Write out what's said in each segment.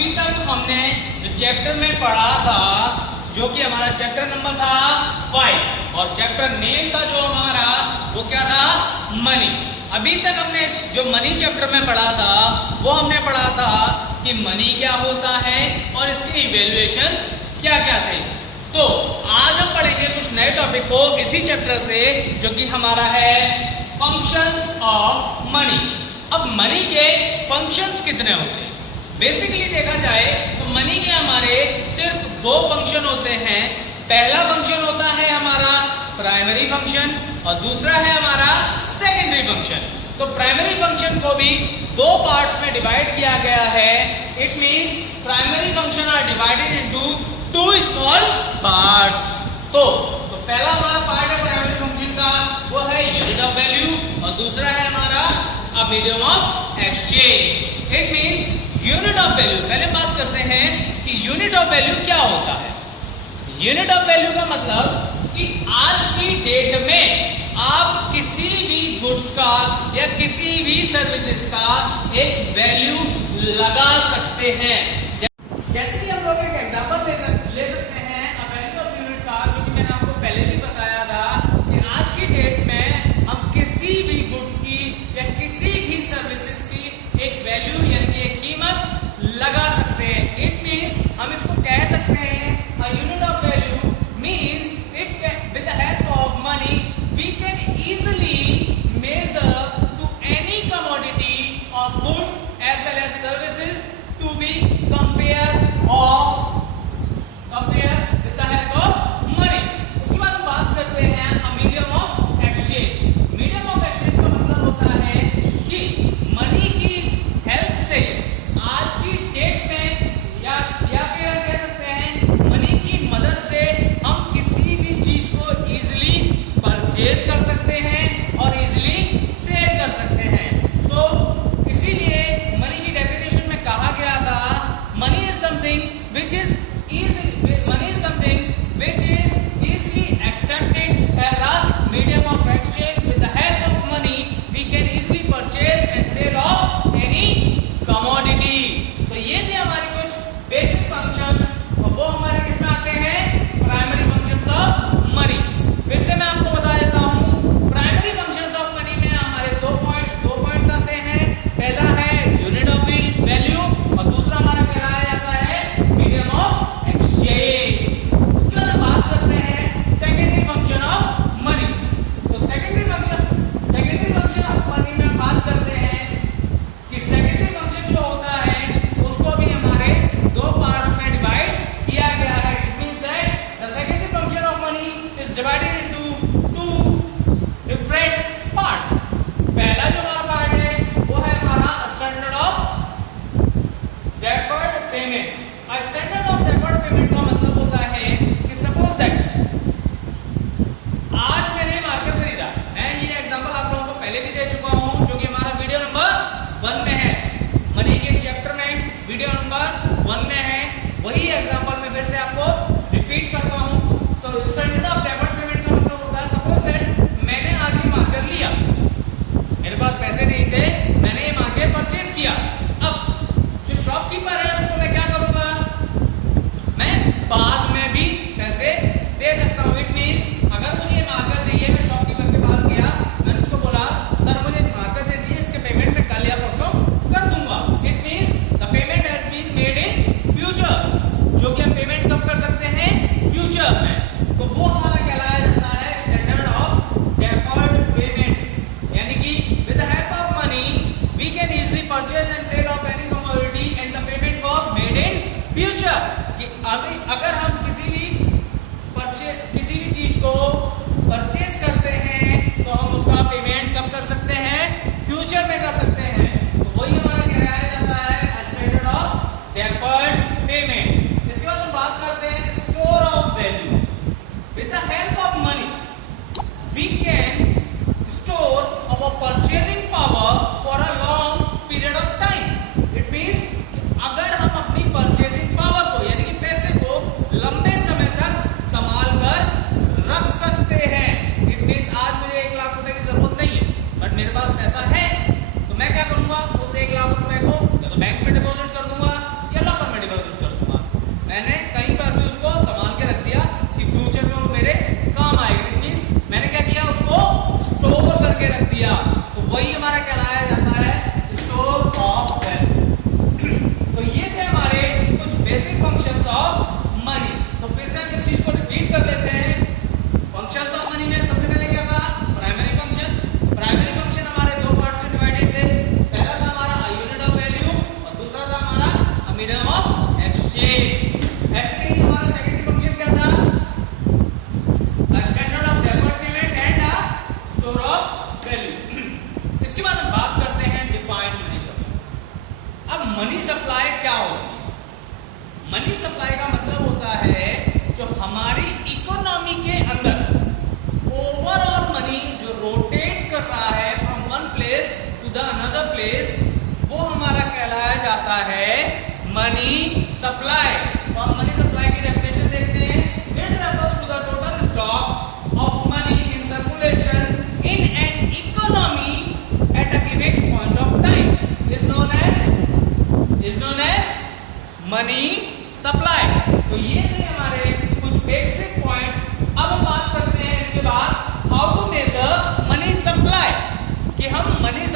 अभी तक हमने जो चैप्टर में पढ़ा था, जो कि हमारा चैप्टर नंबर था 5 और चैप्टर नेम था जो हमारा वो क्या था, मनी। अभी तक हमने जो मनी चैप्टर में पढ़ा था वो हमने पढ़ा था कि मनी क्या होता है और इसके इवैल्यूएशंस क्या क्या थे। तो आज हम पढ़ेंगे कुछ नए टॉपिक को इसी चैप्टर से, जो कि हमारा है फंक्शंस ऑफ मनी। अब मनी के फंक्शंस कितने होते हैं? बेसिकली देखा जाए तो मनी के हमारे सिर्फ दो फंक्शन होते हैं। पहला फंक्शन होता है हमारा प्राइमरी फंक्शन और दूसरा है हमारा सेकेंडरी फंक्शन। तो प्राइमरी फंक्शन को भी दो पार्ट्स में डिवाइड किया गया है। It means primary function are divided into two small parts. तो पहला हमारा पार्ट है प्राइमरी फंक्शन का, वो है यूनिट ऑफ वैल्यू और दूसरा है हमारा medium of exchange. It means unit of value. पहले बात करते हैं कि यूनिट ऑफ वैल्यू क्या होता है। यूनिट ऑफ वैल्यू का मतलब कि आज की डेट में आप किसी भी गुड्स का या किसी भी सर्विसेज का एक वैल्यू लगा सकते हैं। जैसे कि हम लोग एक एग्जांपल ले सकते हैं वैल्यू ऑफ यूनिट का, जो कि मैंने आपको पहले भी बताया था कि आज की डेट में हम किसी भी गुड्स की या किसी भी सर्विसेज की एक वैल्यू यानी कि एक कीमत लगा सकते हैं। इट मींस हम इसको कह सकते हैं a unit of value means it can, with the help of money we can easily measure to any commodity or goods as well as services to be compared with the help of money। उसके बाद हम बात करते हैं medium of exchange. Medium of exchange का मतलब होता है कि मनी की हेल्प से आज की डेट में या फिर हम कह सकते हैं मनी की मदद से हम किसी भी चीज को इजीली परचेज कर सकते हैं और इजीली सेल कर सकते हैं। सो इसीलिए मनी की डेफिनेशन में कहा गया था money is something which is easily accepted as a medium of exchange। with the help of money we can easily purchase and sell of any commodity। तो ये थे हमारे कुछ बेसिक फंक्शंस और वो हमारे किसमें आते हैं, प्राइमरी फंक्शंस ऑफ मनी। फिर से मैं आपको बता देता हूँ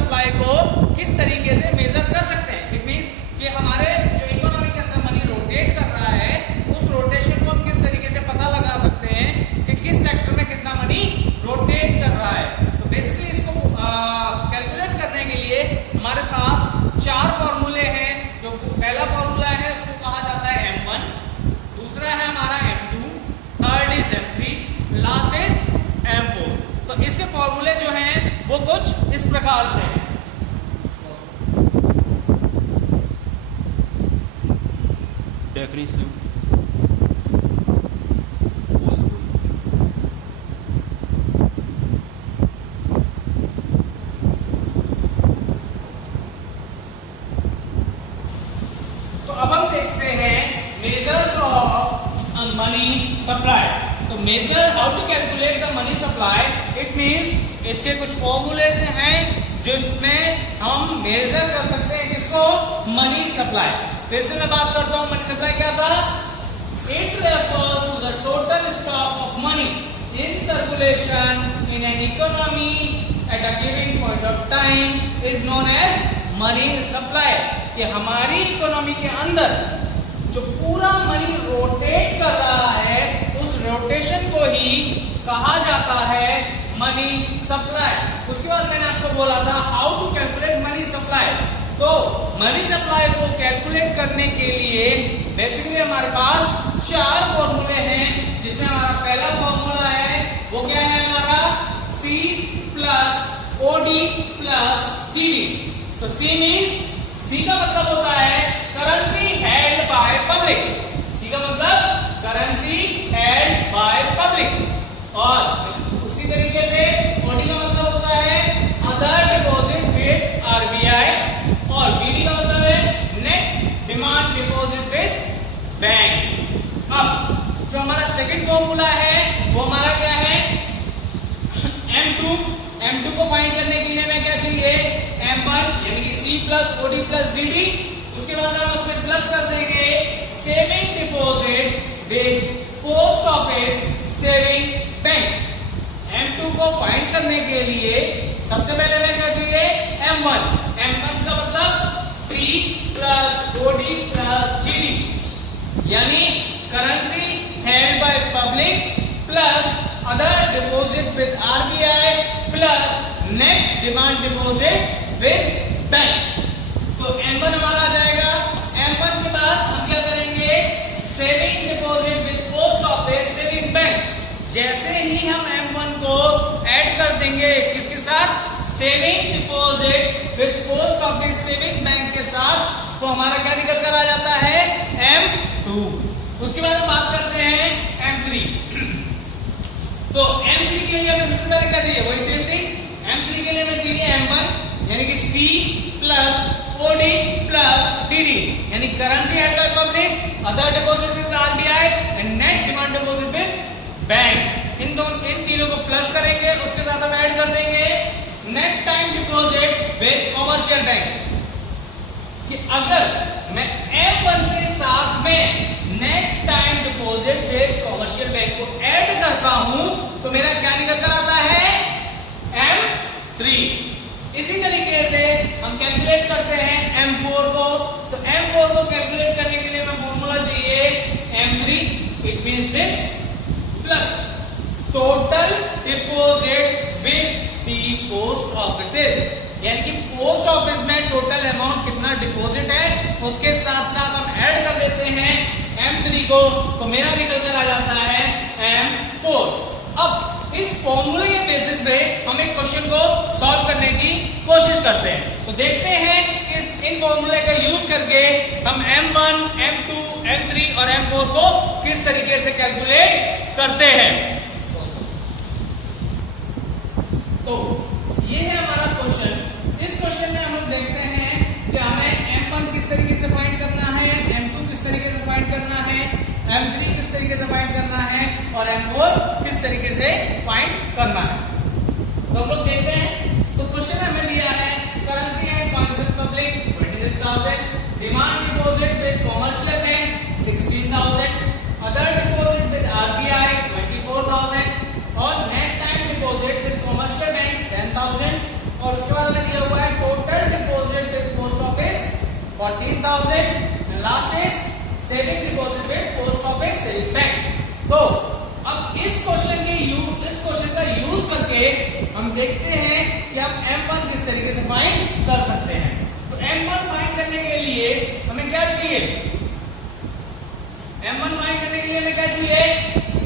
सप्लाई को किस तरीके से मेजर कर सकते हैं। इट मींस कि हमारे जो इकोनॉमी के अंदर मनी रोटेट कर रहा है उस रोटेशन को हम किस तरीके से पता लगा सकते हैं कि किस सेक्टर में कितना मनी रोटेट कर रहा है। तो बेसिकली इसको कैलकुलेट करने के लिए हमारे पास 4 फॉर्मूले हैं। जो पहला फॉर्मूला है उसको कहा जाता है M1, दूसरा है हमारा M2, third is M3, last is M4। तो इसके फॉर्मूले जो हैं वो कुछ इस प्रकार से हैं। डेफिनेशन तो अब हम देखते हैं मेजर्स ऑफ मनी सप्लाई। तो measure how to calculate the money supply, it means इसके कुछ फॉर्मूले से हैं जिसमें हम मेजर कर सकते हैं किसको, मनी सप्लाई। फिर से मैं बात करता हूं, मनी सप्लाई क्या था, it refers to the total stock of money in circulation in an economy at a given point of time is known as money supply. कि हमारी इकोनॉमी के अंदर जो पूरा मनी रोटेट कर रहा है उस रोटेशन को ही कहा जाता है मनी सप्लाई। उसके बाद मैंने आपको बोला था how to calculate money supply. तो मनी सप्लाई को कैलकुलेट करने के लिए बेसिकली हमारे पास 4 फॉर्मूले हैं, जिसमें हमारा पहला फॉर्मूला है वो क्या है हमारा C plus OD plus DD। तो C मीन्स, C का मतलब होता है currency held by public. C का मतलब करेंसी हेल्ड बाय पब्लिक। और उसी तरीके से OD का मतलब होता है अदर डिपॉजिट विद RBI, और BD का मतलब है net demand deposit with bank. अब जो हमारा सेकंड फॉर्मूला है वो हमारा क्या है M2 को फाइंड करने के लिए हमें क्या चाहिए, M1 यानी कि C plus OD plus DD। उसके बाद हम उसमें प्लस कर देंगे saving deposit with post office saving bank. M2 को फाइंड करने के लिए सबसे पहले हमें क्या चाहिए, M1 का मतलब C plus OD plus DD, यानी currency held by public plus other deposit with RBI plus net demand deposit with bank. तो M1 हमारा आ जाएगा। M1 के बाद हम क्या करेंगे, saving deposit with post office saving bank. जैसे ही हम M1 को ऐड कर देंगे किसके साथ, saving deposit with post office saving bank के साथ, तो हमारा क्या निकल कर आ जाता है M2। उसके बाद हम बात करते हैं M3। तो M3 के लिए हमें सबसे पहले क्या चाहिए, वही सेम थिंग। M3 के लिए हमें चाहिए M1 यानी कि C plus OD plus DD, यानी currency held by public, other deposit with RBI and net demand deposit with bank. इन तीनों को प्लस करेंगे, उसके साथ हम ऐड कर देंगे net time deposit with commercial bank. कि अगर मैं M1 के साथ में net time deposit with commercial bank को ऐड करता हूं तो मेरा क्या निकल कर आता है, M3। इसी तरीके से हम कैलकुलेट करते हैं M4 को। तो M4 को कैलकुलेट करने के लिए हमें फॉर्मूला चाहिए M3, it means this plus total deposit with the post offices, यानी कि पोस्ट ऑफिस में टोटल अमाउंट कितना डिपॉजिट है उसके साथ साथ हम ऐड कर देते हैं M3 को, तो मेरा निकल कर आ जाता है M4। अब इस फॉर्मूले के बेसिस पे हम एक क्वेश्चन को सॉल्व करने की कोशिश करते हैं। तो देखते हैं कि इन फॉर्मूले का यूज करके हम M1, M2, M3 और M4 को किस तरीके से कैलकुलेट करते हैं। तो ये है हमारा क्वेश्चन। इस क्वेश्चन में हम देखते हैं कि हमें M1 किस तरीके से फाइंड करना है, M2 किस तरीके से फाइंड करना है, M3 किस तरीके से फाइंड करना है और M4 किस तरीके से फाइंड करना है। तो हम लोग देखते हैं। तो क्वेश्चन हमें दिया है currency and concept public 26,000, demand deposit with commercial bank 16,000, other deposit with RBI 24,000 और net time deposit with commercial bank 10,000 और उसके बाद हमें दिया हुआ है 14,000 and last is saving deposit with post office saving bank। तो अब इस क्वेश्चन का यूज करके हम देखते हैं कि हम M1 किस तरीके से फाइंड कर सकते हैं। तो M1 फाइंड करने के लिए हमें क्या चाहिए? M1 फाइंड करने के लिए हमें क्या चाहिए? C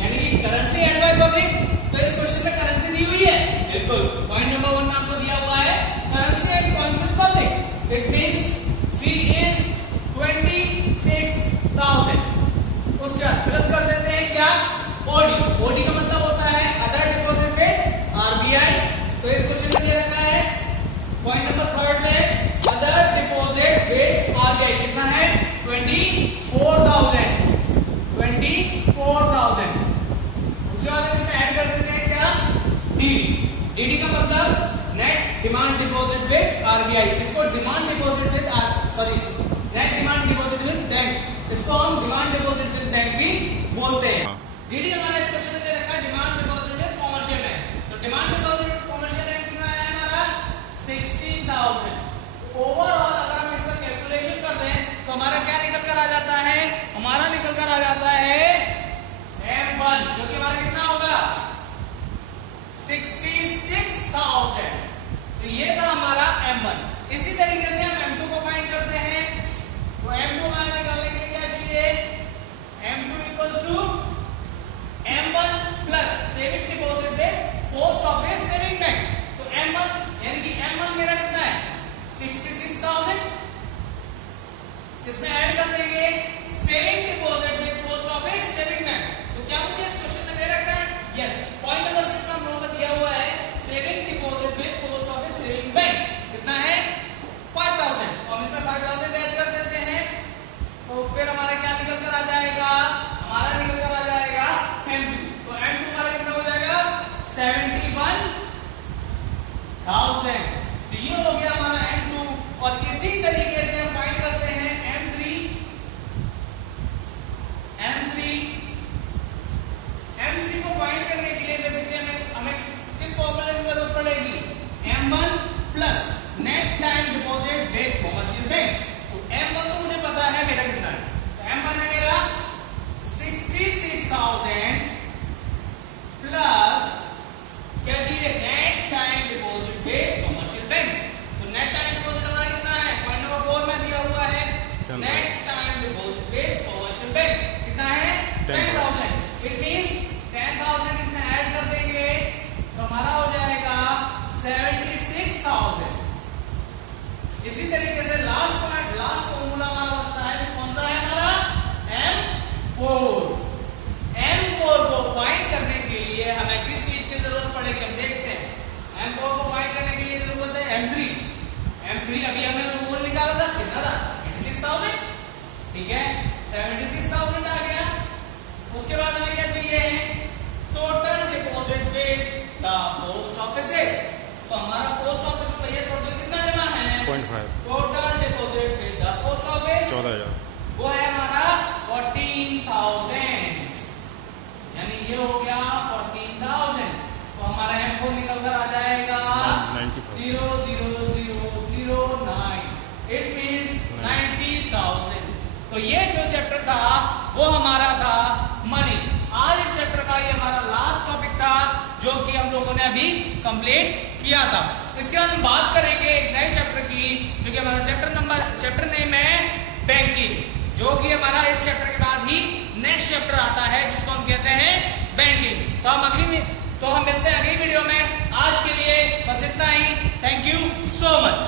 यानी कि करेंसी एंड बाय पब्लिक। तो इस क्वेश्चन में करेंसी दी हुई है, बिल्कुल। पॉइंट नंबर 1 में आपको दिया हुआ है currency and coins with public. It means C is 26,000। उसके बाद प्लस कर देते हैं क्या? ओडी का मतलब होता है अदर डिपॉजिट विद आरबीआई। तो इस क्वेश्चन में दे रखा है पॉइंट नंबर 3 में अदर डिपॉजिट विद आरबीआई कितना है? 24,000। उसके बाद इसमें ऐड कर देते हैं क्या? डीडी का मतलब net demand deposit with RBI. इसको demand deposit with net demand deposit with bank, इसको हम डिमांड डिपॉजिट विद बैंक भी बोलते हैं। डीडी हमारा इस क्वेश्चन में दे रखा है demand deposit with commercial bank. तो demand deposit with commercial bank कितना है हमारा? 60,000। ओवरऑल अगर हम इसका कैलकुलेशन कर दें तो हमारा क्या निकल कर आ जाता है? हमारा निकल कर आ जाता है M1, जो कि हमारा कितना होगा? 66,000। तो ये था हमारा M1। इसी तरीके से हम M2 को फाइंड करते हैं। तो M2 हमारे निकालने के लिए क्या चाहिए? M2 equals to M1 plus saving deposit with post office saving bank. तो M1 यानी कि M1 मेरा कितना है? 66,000। इसमें ऐड कर देंगे saving deposit with post office saving bank. तो क्या मुझे इस क्वेश्चन में दे रखा है? यस। पॉइंट नंबर 6 में हम लोगों को दिया हुआ है saving deposit with post office saving bank कितना है? 5,000। हम इसमें 5,000 ऐड कर देते हैं तो फिर हमारा क्या निकल कर आ जाएगा? हमारा निकल कर आ जाएगा M2। तो M2 हमारा कितना हो जाएगा? 71,000। तो ये हो गया हमारा M2। और इसी तरीके से हम फाइंड करते हैं M3 को फाइंड करने के लिए बेसिकली हमें किस फॉर्मूले की जरूरत पड़ेगी? M1 plus net time deposit with commercial bank. तो M1 तो मुझे पता है मेरा कितना है। तो M1 है मेरा 66,000 प्लस क्या चाहिए? Net time deposit with commercial bank. तो नेट टाइम डिपॉजिट हमारा कितना है? पॉइंट नंबर 4 में दिया हुआ है net time deposit with commercial bank कितना है? 10,000। इट मींस 10,000 इतना ऐड कर देंगे तो हमारा हो जाएगा 76,000। इसी तरीके से लास्ट फॉर्मूला हमारा बचता है, कौन सा है हमारा? M4 को फाइंड करने के लिए हमें किस चीज की जरूरत पड़ेगी? हम देखते हैं। M4 को फाइंड करने के लिए जरूरत है M3 अभी हमें रूल निकाला था कितना था? 76,000। ठीक है, 76,000 आ गया। उसके बाद हमें क्या चाहिए? Total deposit with the post offices. तो हमारा पोस्ट ऑफिस में भैया टोटल कितना जमा है? 0.5। Total deposit with the post office 14,000। वो है हमारा 14,000। यानी ये हो गया 14,000। तो हमारा M4 निकल कर आ जाएगा 0,00009। It means 90,000। तो ये जो चैप्टर था वो हमारा था मनी। आज इस चैप्टर का ये हमारा लास्ट टॉपिक था जो कि हम लोगों ने अभी कंप्लीट किया था। इसके बाद हम बात करेंगे एक नए चैप्टर की जो कि हमारा चैप्टर नेम है बैंकिंग, जो कि हमारा इस चैप्टर के बाद ही नेक्स्ट चैप्टर आता है जिसको हम कहते हैं बैंकिंग। तो हम मिलते हैं अगली वीडियो में। आज के लिए बस इतना ही। Thank you so much.